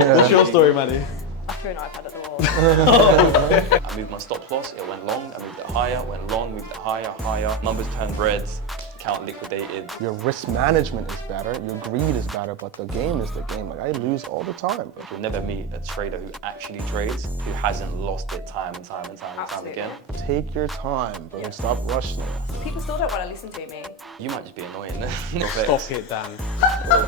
What's your story, Maddie? I threw an iPad at the wall. I moved my stop loss, it went long. I moved it higher, went long, moved it higher, higher. Numbers turned reds, account liquidated. Your risk management is better, your greed is better, but the game is the game. Like, I lose all the time, bro. You'll never meet a trader who actually trades, who hasn't lost their time and time and time and time again. Take your time, bro. Yeah. Stop rushing. People still don't want to listen to me. You might just be annoying. Stop it, Dan.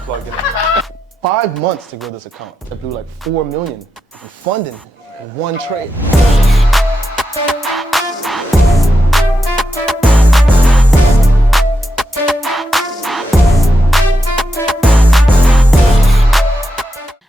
Plug in it. 5 months to grow this account. I blew like 4 million in funding in one trade.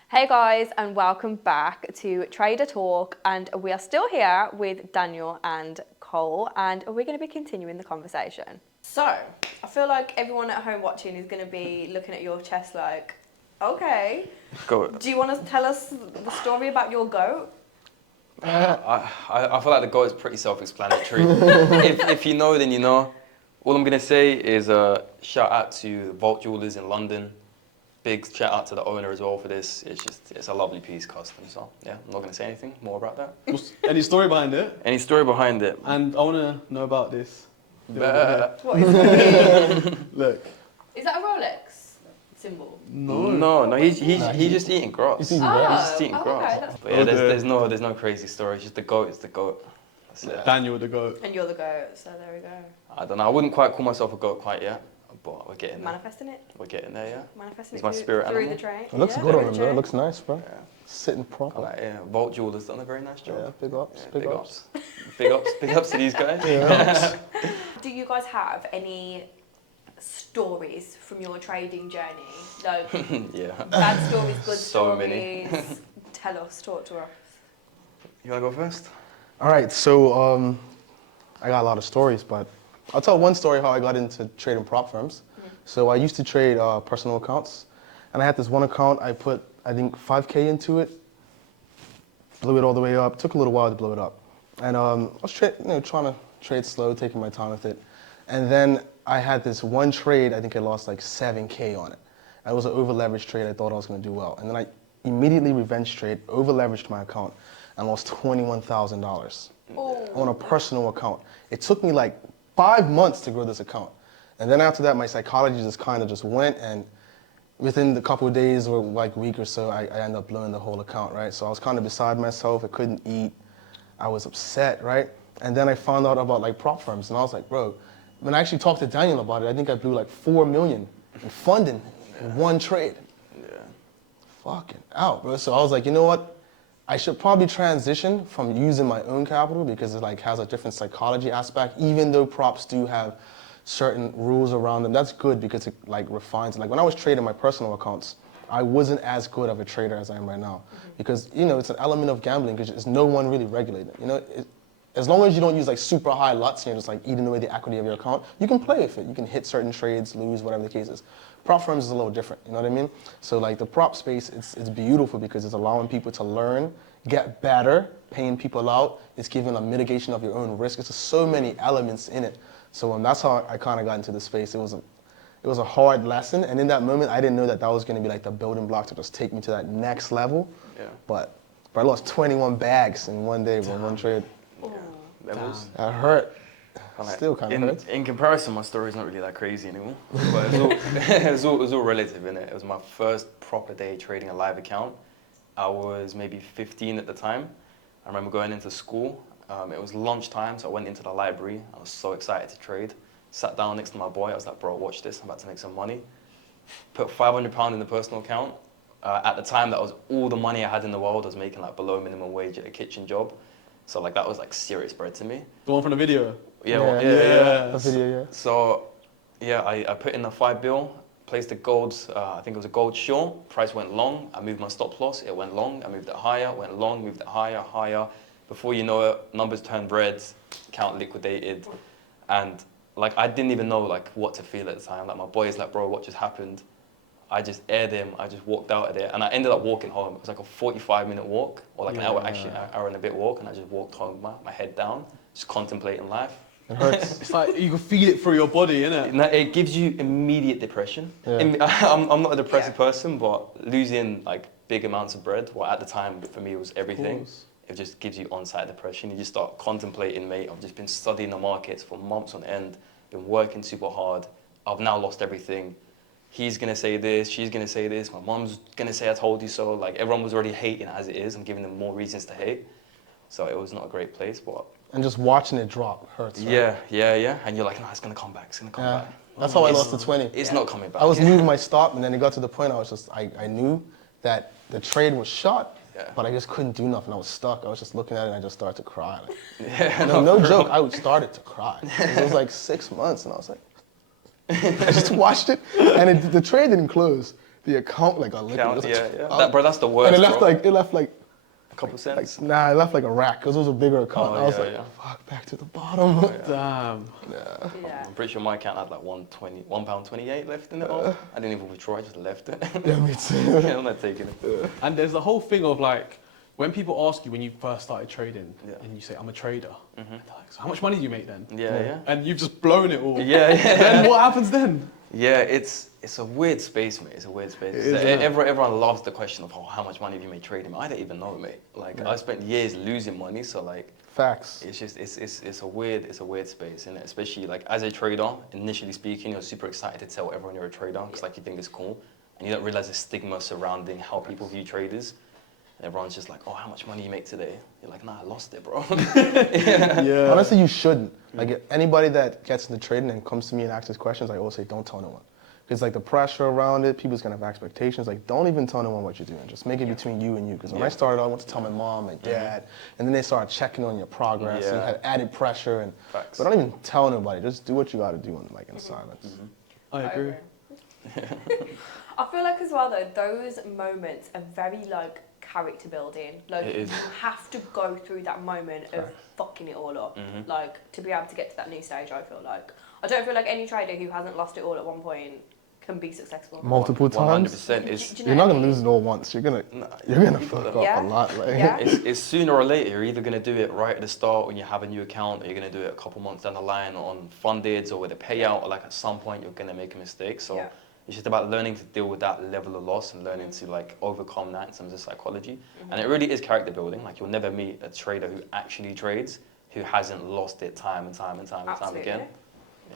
Hey guys, and welcome back to Trader Talk, and we are still here with Daniel and Cole, and we're going to be continuing the conversation. So, I feel like everyone at home watching is going to be looking at your chest like, okay, Goat. do you want to tell us the story about your goat? I feel like the goal is pretty self-explanatory. if you know, then you know. All I'm gonna say is shout out to Vault Jewelers in London. Big shout out to the owner as well for this. It's a lovely piece custom. So yeah, I'm not gonna say anything more about that. Any story behind it? Any story behind it? And I want to know about this. What is it? Look. Is that a Rolex symbol? No, he's just eating grass. He's eating Oh, grass. He's just eating okay, grass. that's- But yeah, there's no crazy story. It's just the goat is the goat. That's it. Daniel the goat. And you're the goat, so there we go. I don't know. I wouldn't quite call myself a goat quite yet, but we're getting there. Manifesting it? We're getting there, yeah. Manifesting It's it my spirit through animal. the train. It looks Yeah, good through on the him, bro. It train. looks nice, bro. Yeah. Sitting I proper. like, yeah. Vault Jewelers done a very nice job. Yeah, big ups, Yeah, big ups. Big ups to these guys. Yeah. Do you guys have any stories from your trading journey? Like Yeah. bad stories, good So stories? many. Tell us, talk to us. You wanna go first? All right, so I got a lot of stories, but I'll tell one story how I got into trading prop firms. So I used to trade personal accounts, and I had this one account. I put, I think, 5K into it, blew it all the way up. Took a little while to blow it up, and I was trying to trade slow, taking my time with it. And then I had this one trade. I think I lost like 7K on it. And it was an over leveraged trade. I thought I was going to do well, and then I immediately revenge trade, over leveraged my account, and lost $21,000 on a personal account. It took me like 5 months to grow this account. And then after that, my psychology just kind of just went, and within a couple of days or like a week or so, I ended up blowing the whole account, right? So I was kind of beside myself. I couldn't eat. I was upset, right? And then I found out about like prop firms, and I was like, bro, when I actually talked to Daniel about it, I think I blew like 4 million in funding in one trade. Yeah. Fucking out, bro. So I was like, you know what? I should probably transition from using my own capital because it like has a different psychology aspect, even though props do have certain rules around them. That's good because it like refines it. Like when I was trading my personal accounts, I wasn't as good of a trader as I am right now because, you know, it's an element of gambling because there's no one really regulated. You know, as long as you don't use like super high LUTs and you're just like eating away the equity of your account, you can play with it. You can hit certain trades, lose, whatever the case is. Prop firms is a little different, you know what I mean? So like the prop space, it's beautiful because it's allowing people to learn, get better, paying people out. It's giving a mitigation of your own risk. It's just so many elements in it. So that's how I kind of got into the space. It was a hard lesson, and in that moment, I didn't know that was going to be like the building block to just take me to that next level. Yeah. But I lost 21 bags in one day, bro, one trade. Levels. That hurt. Like, Still kind of hurts. In comparison, my story's not really that crazy anymore. But it was all relative, innit? It was my first proper day trading a live account. I was maybe 15 at the time. I remember going into school. It was lunchtime, so I went into the library. I was so excited to trade. Sat down next to my boy. I was like, bro, watch this. I'm about to make some money. Put £500 in the personal account. At the time, that was all the money I had in the world. I was making like below minimum wage at a kitchen job. So like that was like serious bread to me. The one from the video? Yeah. The video, yeah. So yeah, I put in the 5 bill, placed the gold, I think it was a gold short. Price went long. I moved my stop loss. It went long. I moved it higher, went long, moved it higher, higher. Before you know it, numbers turned red, account liquidated. And like, I didn't even know like what to feel at the time. Like my boy is like, bro, what just happened? I just aired him. I just walked out of there, and I ended up walking home. It was like a 45-minute walk, or like an hour, actually an hour and a bit walk, and I just walked home, my head down, just contemplating life. It hurts. It's like you can feel it through your body, innit? It gives you immediate depression. Yeah. I'm not a depressive person, but losing like big amounts of bread. Well, at the time, for me, it was everything. course. It just gives you on-site depression. You just start contemplating, mate, I've just been studying the markets for months on end, been working super hard. I've now lost everything. He's going to say this, she's going to say this, my mom's going to say I told you so. Like, everyone was already hating as it is and giving them more reasons to hate. So it was not a great place, but... And just watching it drop hurts. Right? Yeah. And you're like, no, it's going to come back, it's going to come back. That's how I lost the 20. It's not coming back. I was moving my stop, and then it got to the point I knew that the trade was shot, but I just couldn't do nothing. I was stuck. I was just looking at it, and I just started to cry. Like, no joke, I started to cry. It was like 6 months, and I was like, I just watched it, and the trade didn't close. The account like got liquidated. Yeah. Bro, that's the worst. And it left like a couple cents. Nah, it left like a rack because it was a bigger account. I was like, fuck, back to the bottom. Damn. Yeah. I'm pretty sure my account had like £1.28 left in it. I didn't even withdraw, I just left it. Yeah, me too. Yeah, I'm not taking it. And there's the whole thing of like, when people ask you when you first started trading, and you say, I'm a trader, and they're like, so how much money do you make then? Yeah. And you've just blown it all. Yeah. Then what happens then? Yeah, it's a weird space, mate. It's a weird space. It is, Everyone loves the question of how much money have you made trading. I don't even know, mate. Like I spent years losing money, so like Facts. it's just it's a weird space, and especially like as a trader, initially speaking, you're super excited to tell everyone you're a trader because like you think it's cool, and you don't realize the stigma surrounding how people view traders. And everyone's just like, oh, how much money you make today? You're like, nah, I lost it, bro. Yeah. Honestly, you shouldn't. Like anybody that gets into trading and comes to me and asks us questions, I always say, don't tell no one. Because like the pressure around it, people's gonna have expectations. Like, don't even tell no one what you're doing. Just make it between you and you. Because when I started, I went to tell my mom, my dad, and then they started checking on your progress. And you had added pressure. And Facts. but don't even tell nobody. Just do what you gotta do in silence. I agree. I feel like as well though, those moments are very like character building. Like It is. you have to go through that moment of fucking it all up. Like to be able to get to that new stage, I don't feel like any trader who hasn't lost it all at one point can be successful. Multiple times. 100% is. Do you You're know not what I gonna mean? lose it all once. You're gonna fuck up Yeah. a lot. Like. Yeah. It's sooner or later. You're either going to do it right at the start when you have a new account, or you're going to do it a couple months down the line on funded or with a payout, or like at some point you're going to make a mistake. So it's just about learning to deal with that level of loss and learning to like overcome that in terms of psychology. And it really is character building. Like you'll never meet a trader who actually trades who hasn't lost it time and time again.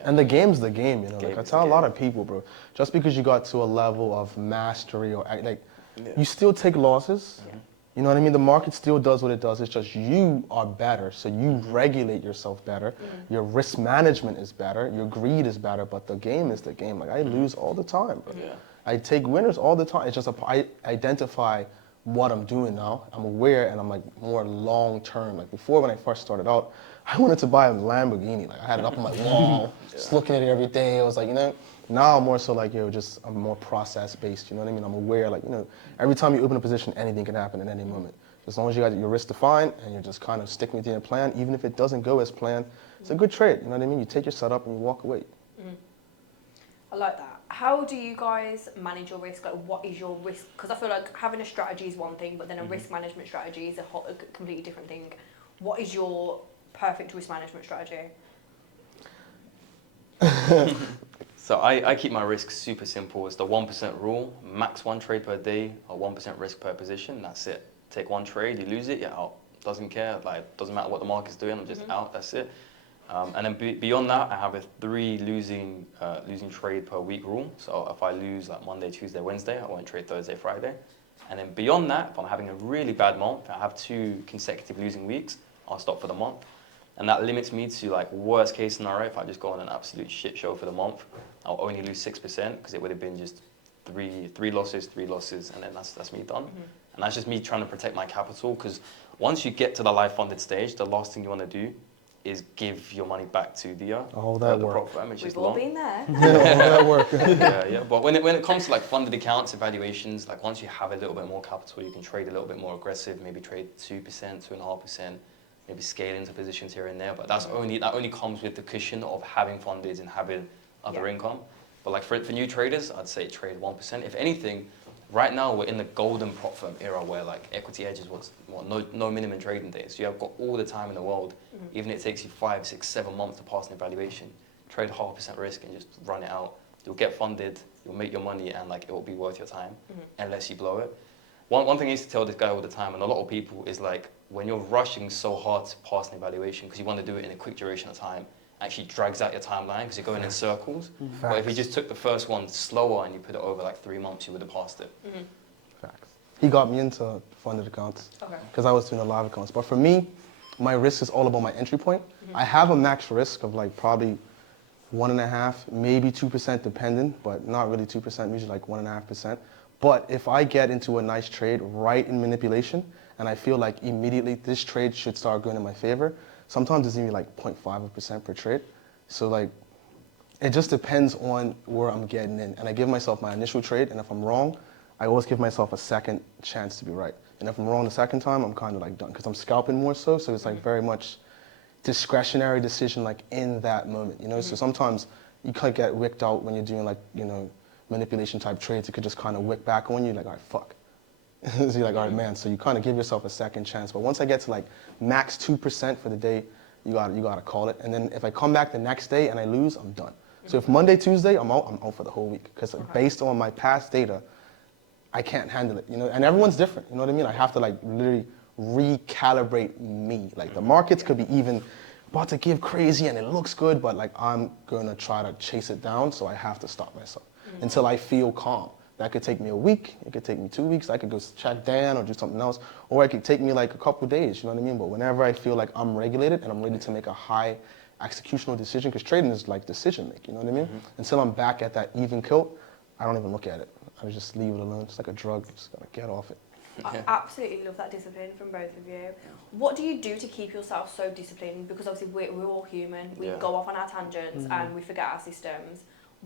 And the game's the game, you know. Game Like I is tell the a lot game. of people, bro, just because you got to a level of mastery or like, you still take losses. You know what I mean? The market still does what it does. It's just you are better, so you regulate yourself better. Your risk management is better. Your greed is better. But the game is the game. Like I lose all the time, bro. I take winners all the time. It's just I identify what I'm doing now. I'm aware and I'm like more long term. Like before, when I first started out, I wanted to buy a Lamborghini. Like I had it up on my wall, just looking at it every day. I was like, you know, now I'm more so like, I'm more process based. You know what I mean? I'm aware, like, you know, every time you open a position, anything can happen at any moment. As long as you got your risk defined and you're just kind of sticking with your plan, even if it doesn't go as planned, it's a good trade. You know what I mean? You take your setup and you walk away. I like that. How do you guys manage your risk? Like, what is your risk? Because I feel like having a strategy is one thing, but then a risk management strategy is a completely different thing. What is your perfect risk management strategy? So I keep my risk super simple. It's the 1% rule. Max one trade per day or 1% risk per position. That's it. Take one trade, you lose it, you're out. Doesn't care. Like, doesn't matter what the market's doing. I'm just out. That's it. And then beyond that, I have a 3 losing trade per week rule. So if I lose like Monday, Tuesday, Wednesday, I won't trade Thursday, Friday. And then beyond that, if I'm having a really bad month, I have 2 consecutive losing weeks, I'll stop for the month. And that limits me to like worst case scenario. If I just go on an absolute shit show for the month, I'll only lose 6% because it would have been just three losses, and then that's me done. And that's just me trying to protect my capital, because once you get to the live funded stage, the last thing you want to do is give your money back to the prop firm. It's We've just all long. been there. All that work. Yeah. But when it comes to like funded accounts, evaluations, like once you have a little bit more capital, you can trade a little bit more aggressive. Maybe trade 2%, 2.5%. Maybe scale into positions here and there. But that only comes with the cushion of having funded and having other income. But like for new traders, I'd say trade 1%. If anything, right now we're in the golden prop firm era where like equity edge is no minimum trading days. So you have got all the time in the world. Even if it takes you 5, 6, 7 months to pass an evaluation, trade 0.5% risk and just run it out. You'll get funded, you'll make your money, and like it will be worth your time unless you blow it. One thing I used to tell this guy all the time, and a lot of people, is like, when you're rushing so hard to pass an evaluation because you want to do it in a quick duration of time, actually drags out your timeline because you're going in circles. But if you just took the first one slower and you put it over like 3 months, you would have passed it. Facts. He got me into funded accounts because I was doing a live accounts. But for me, my risk is all about my entry point. I have a max risk of like probably 1.5%, maybe 2% dependent, but not really 2%, usually like 1.5%. But if I get into a nice trade right in manipulation, and I feel like immediately this trade should start going in my favor, sometimes it's even like 0.5% per trade. So like, it just depends on where I'm getting in. And I give myself my initial trade, and if I'm wrong, I always give myself a second chance to be right. And if I'm wrong the second time, I'm kind of like done, because I'm scalping more so it's like very much discretionary decision like in that moment, you know? So sometimes you could get wicked out when you're doing like, you know, manipulation type trades. It could just kind of wick back on you, like, all right, fuck. So you're like, all right, man. So you kind of give yourself a second chance. But once I get to like max 2% for the day, you gotta call it. And then if I come back the next day and I lose, I'm done. So if Monday, Tuesday, I'm out for the whole week. Because based on my past data, I can't handle it, you know? And everyone's different, you know what I mean? I have to like literally recalibrate me. Like the markets could be even about to give crazy and it looks good, but like I'm gonna try to chase it down, so I have to stop myself until I feel calm. That could take me a week, it could take me 2 weeks, I could go check Dan or do something else, or it could take me like a couple of days, you know what I mean? But whenever I feel like I'm regulated and I'm ready to make a high executional decision, because trading is like decision making, you know what I mean? Until I'm back at that even kilt, I don't even look at it. I just leave it alone. It's like a drug, you just gotta get off it. I absolutely love that discipline from both of you. What do you do to keep yourself so disciplined? Because obviously we're all human. We go off on our tangents and we forget our systems.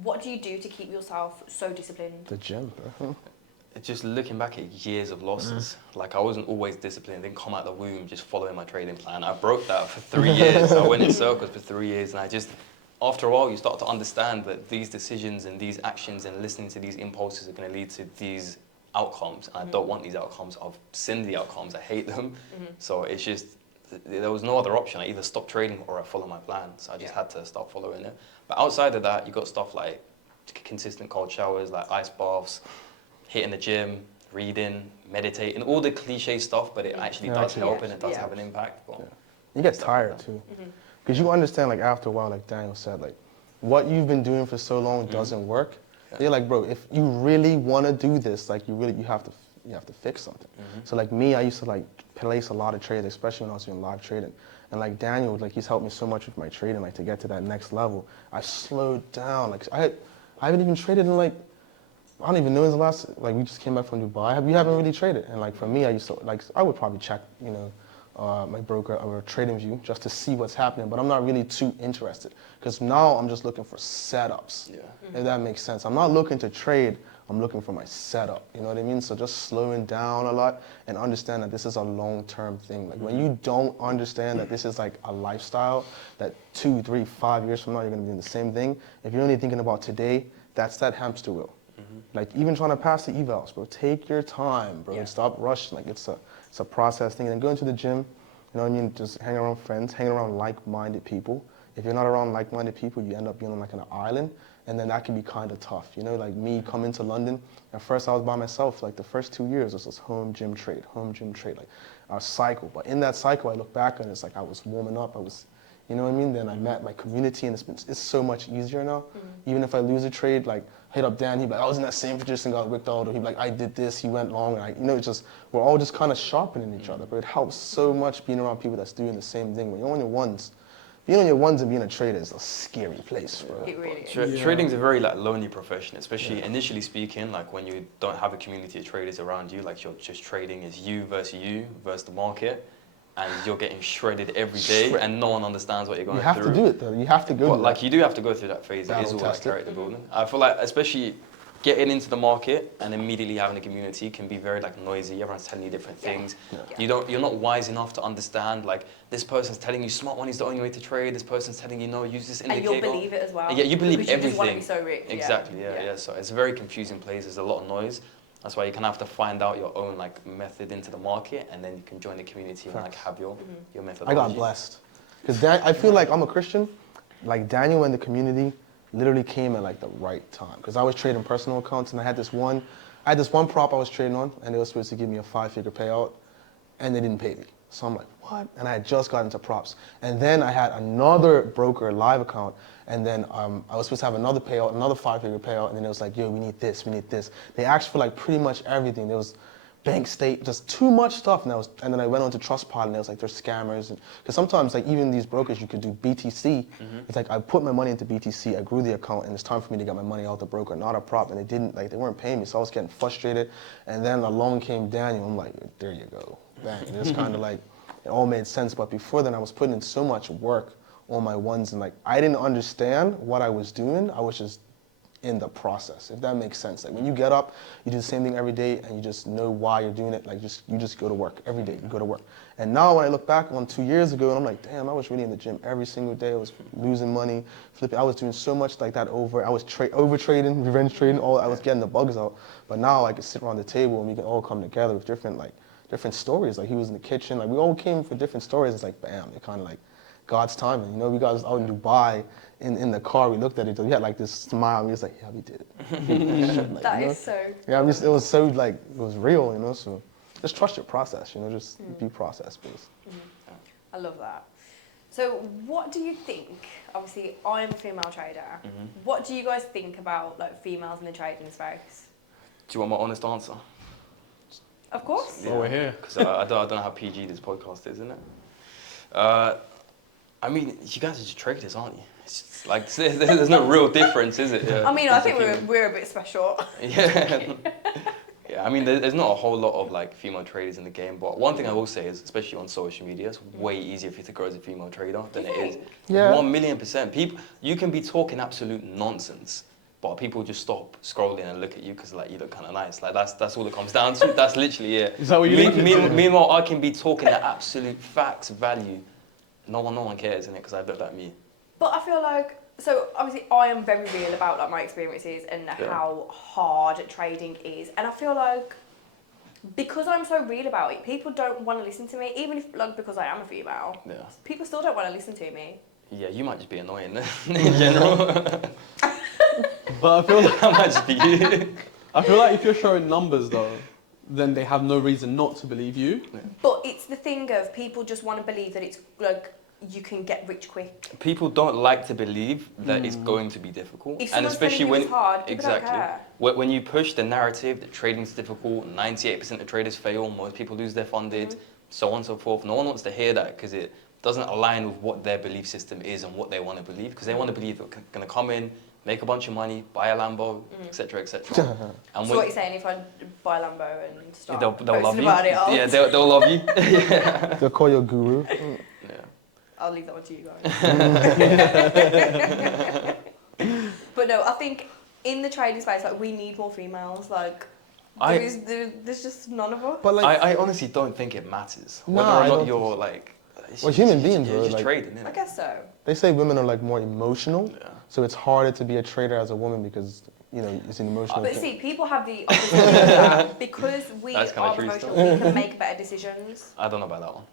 What do you do to keep yourself so disciplined? The gym, bro. It's just looking back at years of losses. Like I wasn't always disciplined. I didn't come out the womb just following my trading plan. I broke that for 3 years. I went in circles for 3 years, and I just, after a while, you start to understand that these decisions and these actions and listening to these impulses are going to lead to these outcomes, and I don't want these outcomes. I've seen the outcomes. I hate them. So it's just, there was no other option. I either stop trading or I follow my plan. So I just had to start following it. But outside of that, you got stuff like consistent cold showers, like ice baths, hitting the gym, reading, meditating, all the cliche stuff, but it actually does help and it does have an impact. But you get tired too. Because you understand, like after a while, like Daniel said, like what you've been doing for so long doesn't work. You're like, bro, if you really want to do this, like you have to fix something. So like me, I used to like place a lot of trades, especially when I was doing live trading. And like Daniel, like he's helped me so much with my trading, like to get to that next level. I slowed down. Like I haven't even traded in like, I don't even know when's the last, like we just came back from Dubai. We haven't really traded. And like for me, I used to, like I would probably check, you know, my broker or trading view just to see what's happening, but I'm not really too interested because now I'm just looking for setups, if that makes sense. I'm not looking to trade, I'm looking for my setup, you know what I mean? So just slowing down a lot and understand that this is a long-term thing. Like when you don't understand that this is like a lifestyle, that 2, 3, 5 years from now, you're gonna be doing the same thing. If you're only thinking about today, that's that hamster wheel. Like even trying to pass the evals, bro, take your time, bro, and stop rushing. Like it's a process thing. And then go into the gym, you know what I mean? Just hang around friends, hang around like-minded people. If you're not around like-minded people, you end up being on like an island, and then that can be kind of tough. You know, like me coming to London, at first I was by myself. Like the first 2 years, it was home gym trade, like a cycle. But in that cycle, I look back and it's like I was warming up. I was, you know what I mean? Then I met my community, and it's so much easier now. Even if I lose a trade, like hit up Dan, he'd be like, I was in that same position, got wicked out, or he'd be like, I did this, he went long, and you know, it's just, we're all just kind of sharpening each other. But it helps so much being around people that's doing the same thing. When you're on your ones, being on your ones and being a trader is a scary place, bro. It really is. Trading's a very like lonely profession, especially initially speaking, like when you don't have a community of traders around you, like you're just trading as you versus the market. And you're getting shredded every day, and no one understands what you're going through. You have to do it, though. You have to go through like, you do have to go through that phase. It is all like character building. I feel like, especially getting into the market and immediately having a community can be very like noisy. Everyone's telling you different things. You're not wise enough to understand, like, this person's telling you smart money is the only way to trade. This person's telling you, no, use this indicator. And you'll believe it as well. And you believe because everything. You just want to be so rich. Exactly, yeah. So it's a very confusing place. There's a lot of noise. That's why you kind of have to find out your own like method into the market, and then you can join the community and like have your methodology. I got blessed because I feel like I'm a Christian. Like Daniel and the community literally came at like the right time because I was trading personal accounts, and I had this one I had this one prop I was trading on, and they were supposed to give me a 5-figure payout, and they didn't pay me. So I'm like, what? And I had just got into props. And then I had another broker live account, and then I was supposed to have another payout, another 5-figure payout, and then it was like, yo, we need this, we need this. They asked for like pretty much everything. There was bank state, just too much stuff. And then I went on to Trustpilot, and it was like, they're scammers. Because sometimes, like even these brokers, you could do BTC. It's like, I put my money into BTC, I grew the account, and it's time for me to get my money out the broker, not a prop. And they weren't paying me, so I was getting frustrated. And then along came Daniel. I'm like, there you go, bang. And it's kind of like, it all made sense. But before then, I was putting in so much work on my ones, and like, I didn't understand what I was doing. I was just in the process, if that makes sense. Like when you get up, you do the same thing every day, and you just know why you're doing it. Like you just go to work every day. You go to work. And now when I look back on 2 years ago, and I'm like, damn, I was really in the gym every single day. I was losing money, flipping. I was doing so much like that over. I was over trading, revenge trading. I was getting the bugs out. But now I can sit around the table and we can all come together with different stories. Like he was in the kitchen. Like we all came for different stories. It's like bam, it kind of like God's timing. You know, we guys out in Dubai. In the car, we looked at each other. We had like this smile. We was like, "Yeah, we did it." Like, That you know? is so. Yeah, it was so like it was real, you know. So just trust your process, you know. Just be process based. I love that. So, what do you think? Obviously, I'm a female trader. What do you guys think about like females in the trading space? Do you want my honest answer? Of course. Oh, we're here. Because I don't know how PG this podcast is, isn't it? I mean, you guys are just traders, aren't you? It's just like there's no real difference, is it? Yeah. I mean, I think we're a bit special. Yeah. Yeah, I mean, there's not a whole lot of like female traders in the game, but one thing I will say is, especially on social media, it's way easier for you to grow as a female trader than it is. Yeah. 1,000,000%. People, you can be talking absolute nonsense, but people just stop scrolling and look at you because like you look kind of nice. Like that's all it comes down to. That's literally it. Is that what you Meanwhile, I can be talking the absolute facts, value. No one cares, innit? Because I've looked at me. But I feel like, so obviously I am very real about like my experiences and how hard trading is, and I feel like because I'm so real about it, people don't want to listen to me, even if like because I am a female. Yeah. People still don't want to listen to me. Yeah, you might just be annoying in general. But I feel like That might just be you. I feel like if you're showing numbers though, then they have no reason not to believe you. Yeah. But it's the thing of people just want to believe that it's like you can get rich quick. People don't like to believe that it's going to be difficult, If and someone's especially telling you when it's hard, people exactly don't care. when you push the narrative that trading's difficult, 98% of traders fail, most people lose their funded, so on and so forth. No one wants to hear that because it doesn't align with what their belief system is and what they want to believe. Because they want to believe they're going to come in, make a bunch of money, buy a Lambo, etc., etc. And So what you're saying, if I buy a Lambo and start they'll love posting you. about it, Yeah, they'll love you. Yeah. They'll call you a guru. Yeah. I'll leave that one to you guys. But no, I think in the trading space, like we need more females. Like there's just none of us. But like, I honestly don't think it matters No, whether I or don't not you're like. Well, human beings, you're bro, just like- trading, innit? I guess so. they say women are like more emotional, Yeah. so it's harder to be a trader as a woman because you know it's an emotional But thing. see, people have the opposite of that. Because we That's kinda are true emotional, still. we can make better decisions. I don't know about that one.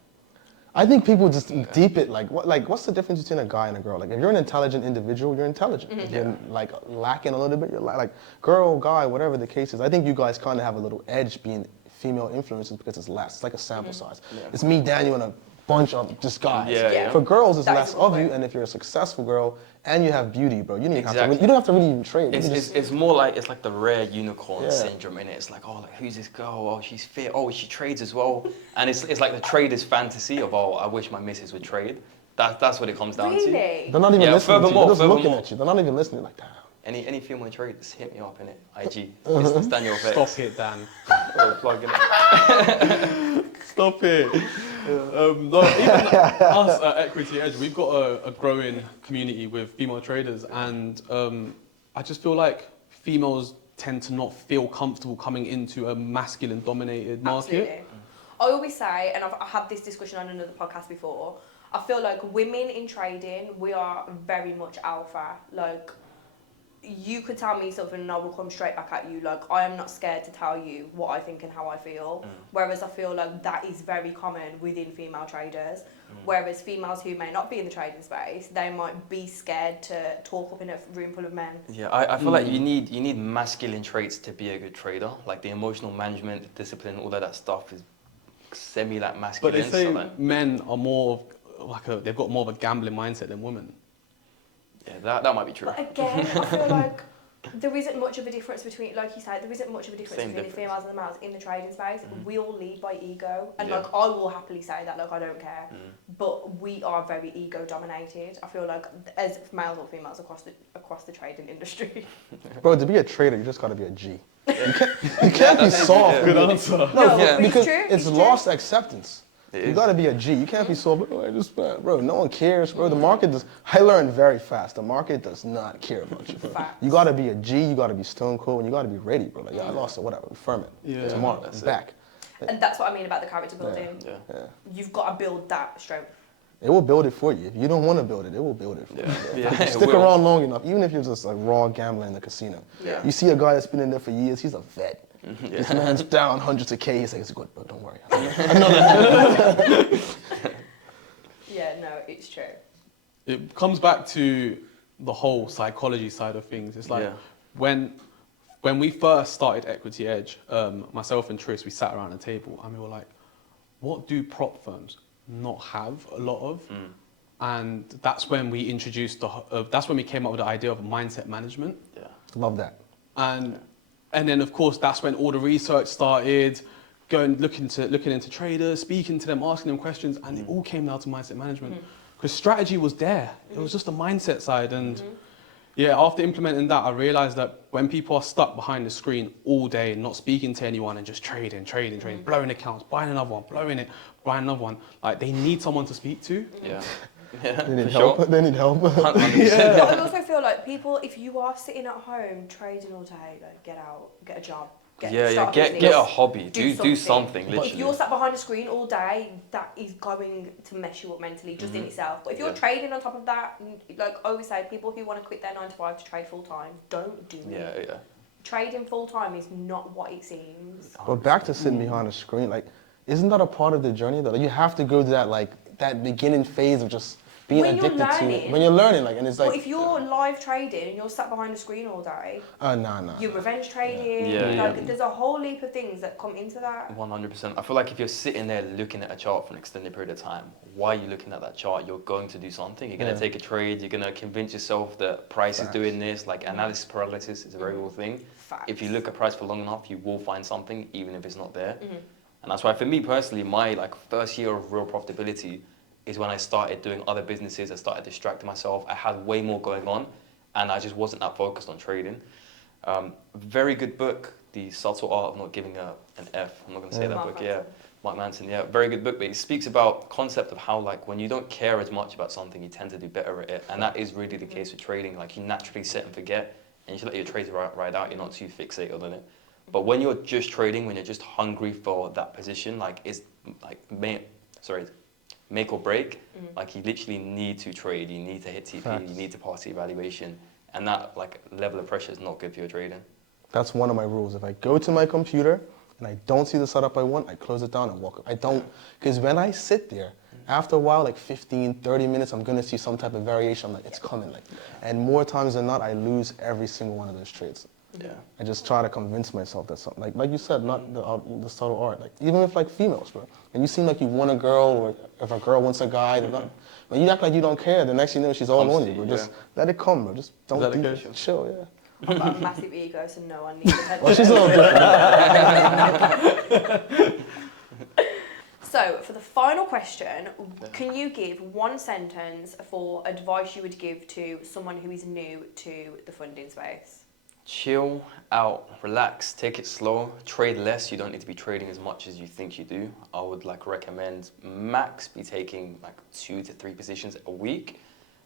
I think people just deep it like what's the difference between a guy and a girl? Like if you're an intelligent individual, you're intelligent. If you're like lacking a little bit, you're like girl, guy, whatever the case is. I think you guys kind of have a little edge being female influencers because it's less. It's like a sample size. Yeah. It's me, Daniel, and a bunch of just guys. Yeah, yeah. For girls, it's That is less a good of you, point. and if you're a successful girl and you have beauty, bro, you don't even have to. Exactly. You don't have to really even trade. You can just- It's more like it's like the rare unicorn Yeah. syndrome in it. It's like, oh, like who's this girl? Oh, she's fit. Oh, she trades as well. And it's like the trader's fantasy of, oh, I wish my missus would trade. That's what it comes down to. Really? they're not even Yeah, listening to you. They're just looking furthermore. at you. They're not even listening. Like, damn. Any female traders, hit me up in it. IG. It's Daniel FX. Stop it, Dan. Plug in it. Stop it. No, even us at Equity Edge, we've got a growing community with female traders, and I just feel like females tend to not feel comfortable coming into a masculine-dominated market. Absolutely. I always say, and I had this discussion on another podcast before, I feel like women in trading, we are very much alpha. Like, you could tell me something and I will come straight back at you. Like, I am not scared to tell you what I think and how I feel. Whereas I feel like that is very common within female traders. Whereas females who may not be in the trading space, they might be scared to talk up in a room full of men. Yeah, I feel like you need masculine traits to be a good trader. Like the emotional management, the discipline, all of that stuff is semi like masculine. But they say so, like, men are more of they've got more of a gambling mindset than women. yeah, that might be true. But again, I feel like there isn't much of a difference between, like you said, there isn't much of a difference between the females and the males in the trading space. We all lead by ego, and like I will happily say that, like I don't care. But we are very ego dominated. I feel like as males or females across the trading industry. Bro, to be a trader, you just gotta be a G. You can't be soft. Good answer. No, but because it's true. lost acceptance. It You is. gotta be a G. You can't be soft. Oh, I just, bro, no one cares, bro. The market does. I learned very fast. The market does not care about you, bro. Facts. You gotta be a G. You gotta be stone cold, and you gotta be ready, bro. Like, yeah, I lost it, whatever. Firm it. Yeah. Tomorrow, That's it's it. back. And that's what I mean about the character building. Yeah. You've got to build that strength. It will build it for you. If you don't want to build it, it will build it for you. Yeah. Yeah, it Stick will. around long enough, even if you're just like raw gambler in the casino. Yeah. You see a guy that's been in there for years. He's a vet. This man's down hundreds of K. He's like, it's good, bro. Don't worry. Yeah, no, it's true. It comes back to the whole psychology side of things. It's like when we first started Equity Edge, myself and Tris, we sat around a table and we were like, what do prop firms not have a lot of? And that's when we introduced that's when we came up with the idea of mindset management. Yeah. Love that. And then of course that's when all the research started, looking into traders, speaking to them, asking them questions, and it all came down to mindset management. Because strategy was there. It was just the mindset side. And yeah, after implementing that, I realized that when people are stuck behind the screen all day, not speaking to anyone and just trading, blowing accounts, buying another one, blowing it, buying another one, like they need someone to speak to. Yeah. They need for help. sure. They need help. 100%. But I also feel like people, if you are sitting at home trading all day, like get out, get a job. Get business, a hobby. Do something. But Literally. if you're sat behind a screen all day, that is going to mess you up mentally, just in itself. But if you're trading on top of that, like I always say, people who want to quit their 9 to 5 to trade full time, don't do it. Yeah. Trading full time is not what it seems. But back to sitting behind a screen, like, isn't that a part of the journey though? Like, you have to go to that beginning phase of just being When you're addicted to it. learning. When you're learning, like, and it's like, But if you're live trading and you're sat behind a screen all day, nah. you're revenge trading, Yeah. there's a whole heap of things that come into that. 100%. I feel like if you're sitting there looking at a chart for an extended period of time, while you're looking at that chart, you're going to do something. You're going to take a trade. You're going to convince yourself that price is doing this. Like analysis paralysis is a very real thing. Facts. If you look at price for long enough, you will find something, even if it's not there. And that's why, for me personally, my first year of real profitability is when I started doing other businesses. I started distracting myself. I had way more going on, and I just wasn't that focused on trading. Very good book, The Subtle Art of Not Giving an F. I'm not going to say that book. Yeah, Mark Manson. Yeah, very good book. But he speaks about concept of how when you don't care as much about something, you tend to do better at it, and that is really the case with trading. Like you naturally set and forget, and you should let your trades ride out. You're not too fixated on it. But when you're just trading, when you're just hungry for that position, it's make or break. Like you literally need to trade. You need to hit TP. Facts. You need to pass the evaluation, and that level of pressure is not good for your trading. That's one of my rules. If I go to my computer and I don't see the setup I want, I close it down and walk. I don't, because when I sit there, after a while, 15, 30 minutes, I'm gonna see some type of variation. I'm like, it's coming. And more times than not, I lose every single one of those trades. Yeah. I just try to convince myself that something, like you said, not the subtle art. Even with females, bro. And you seem like you want a girl, or if a girl wants a guy, when you act like you don't care, the next thing you know, she's all on you, bro. Just let it come, bro. Just don't Let it do go. it. Chill, yeah. I've got a massive ego, so no one needs attention. Well, she's a little different. So, for the final question, can you give one sentence for advice you would give to someone who is new to the funding space? Chill out, relax, take it slow, trade less. You don't need to be trading as much as you think you do. I would recommend max be taking 2 to 3 positions a week.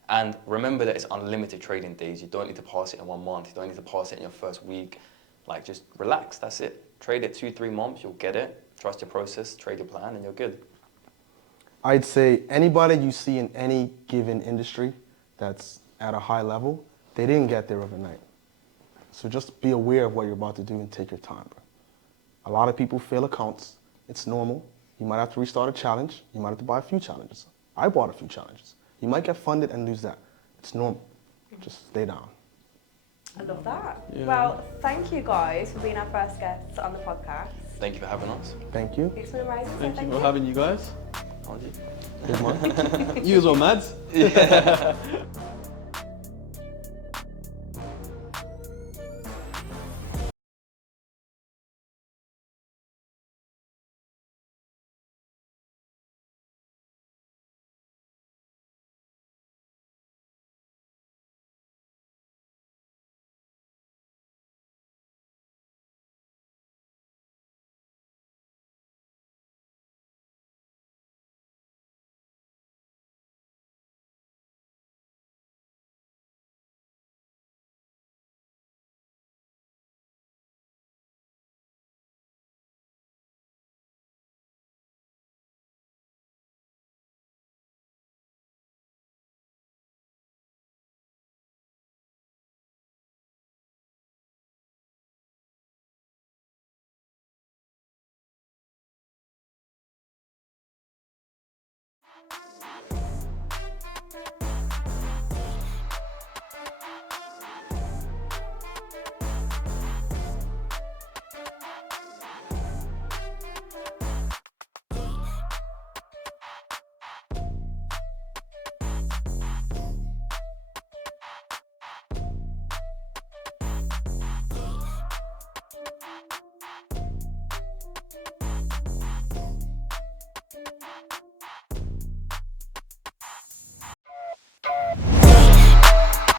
And remember that it's unlimited trading days. You don't need to pass it in 1 month. You don't need to pass it in your first week. Just relax, that's it. Trade it 2-3 months, you'll get it. Trust your process, trade your plan, and you're good. I'd say anybody you see in any given industry that's at a high level, they didn't get there overnight. So just be aware of what you're about to do and take your time, bro. A lot of people fail accounts. It's normal. You might have to restart a challenge. You might have to buy a few challenges. I bought a few challenges. You might get funded and lose that. It's normal. Just stay down. I love that. Yeah. Well, thank you guys for being our first guests on the podcast. Thank you for having us. Thank you. It's been amazing. Thank you for having you guys. Aren't you? Here's mine. You as well, Mads.